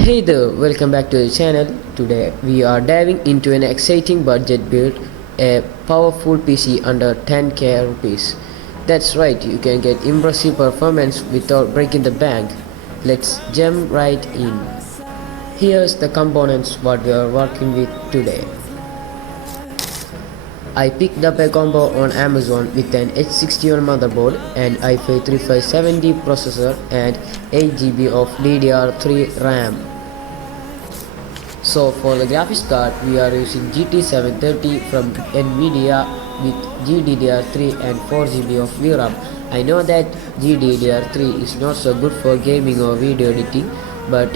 Hey there, welcome back to the channel. Today we are diving into an exciting budget build, a powerful PC under 10k rupees. That's right, you can get impressive performance without breaking the bank. Let's jump right in. Here's the components what we are working with today. I picked up a combo on Amazon with an H61 motherboard, an i5-3570 processor and 8GB of DDR3 RAM. So for the graphics card we are using GT730 from Nvidia with GDDR3 and 4GB of VRAM. I know that GDDR3 is not so good for gaming or video editing, but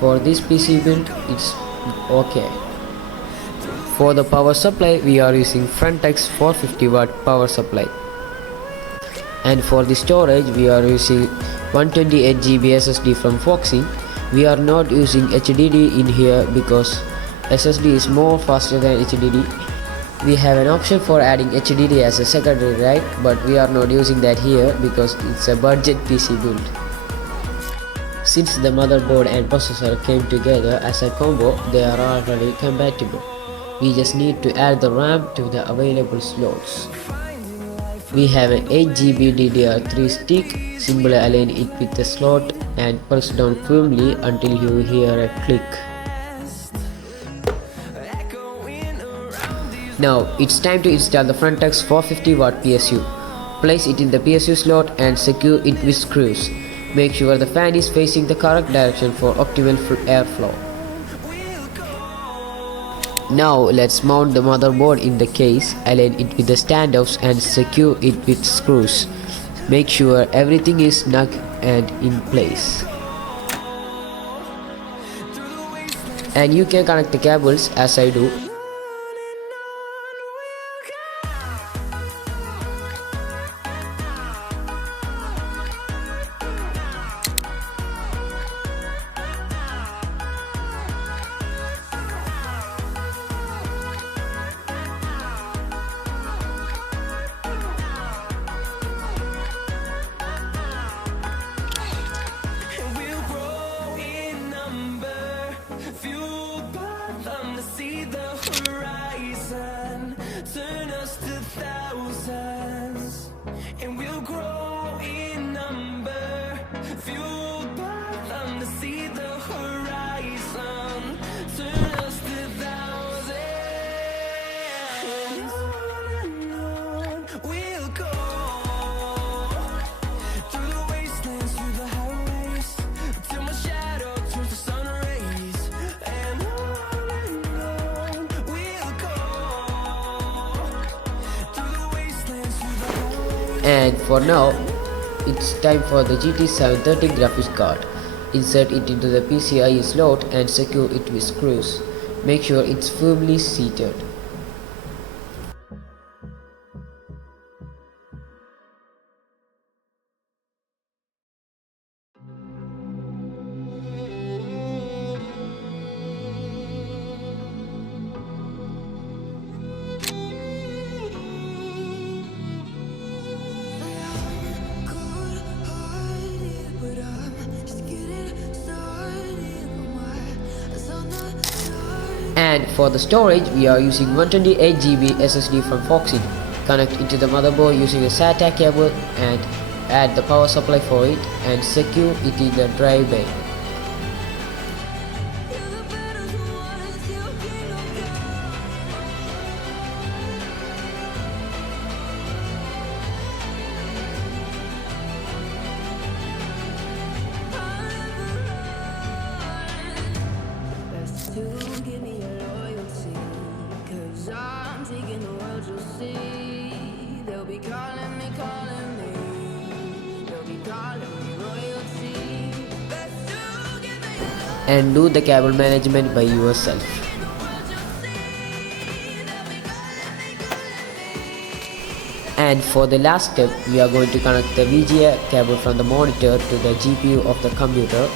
for this PC build it's okay. For the power supply we are using Frontex 450W power supply. And for the storage we are using 128GB SSD from Foxy. We are not using HDD in here because SSD is more faster than HDD. We have an option for adding HDD as a secondary, right? But we are not using that here because it's a budget PC build. Since the motherboard and processor came together as a combo, they are already compatible. We just need to add the RAM to the available slots. We have an 8GB DDR3 stick. Simply align it with the slot and press down firmly until you hear a click. Now it's time to install the Frontex 450W PSU. Place it in the PSU slot and secure it with screws. Make sure the fan is facing the correct direction for optimal airflow. Now let's mount the motherboard in the case, align it with the standoffs and secure it with snug. Make sure everything is snug and in place. And you can connect the cables as I do. Turn us to thousands, and we'll grow in number, fueled by them to see the horizon. Turn us to thousands, and on we'll go, through the wastelands, through the highways, till my shadow turns to sun rays, and on we'll go. And for now, it's time for the GT730 graphics card. Insert it into the PCIe slot and secure it with screws. Make sure it's firmly seated. And for the storage, we are using 128GB SSD from Foxy. Connect it to the motherboard using a SATA cable and add the power supply for it and secure it in the drive bay. Give me your loyalty, 'cause I'm taking the world, you'll see. They'll be calling me, they'll be calling me royalty. Give me your loyalty, And do the cable management by yourself. And for the last step, we are going to connect the VGA cable from the monitor to the GPU of the computer.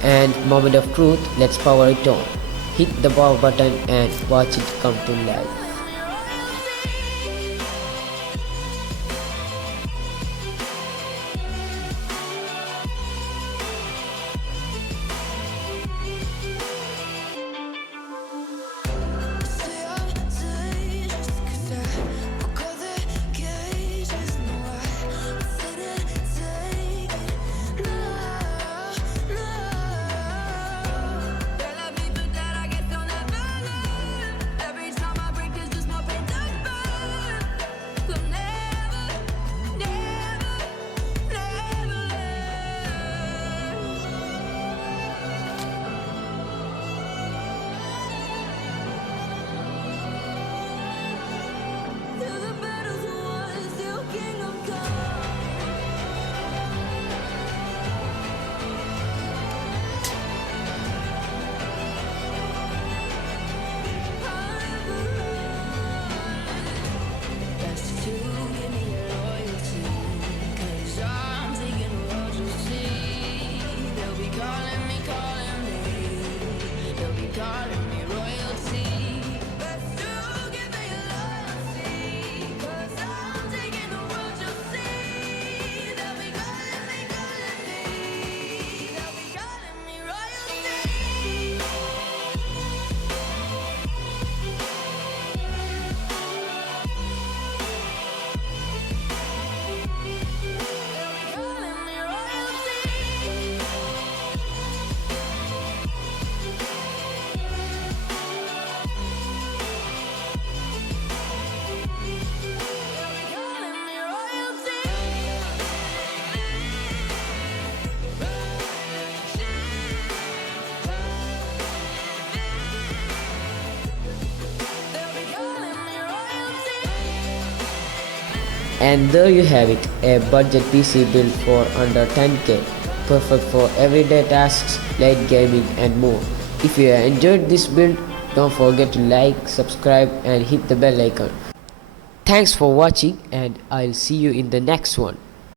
And moment of truth, let's power it on. Hit the power button and watch it come to life. And there you have it, a budget PC build for under 10k, perfect for everyday tasks, late gaming and more. If you enjoyed this build, don't forget to like, subscribe and hit the bell icon. Thanks for watching and I'll see you in the next one.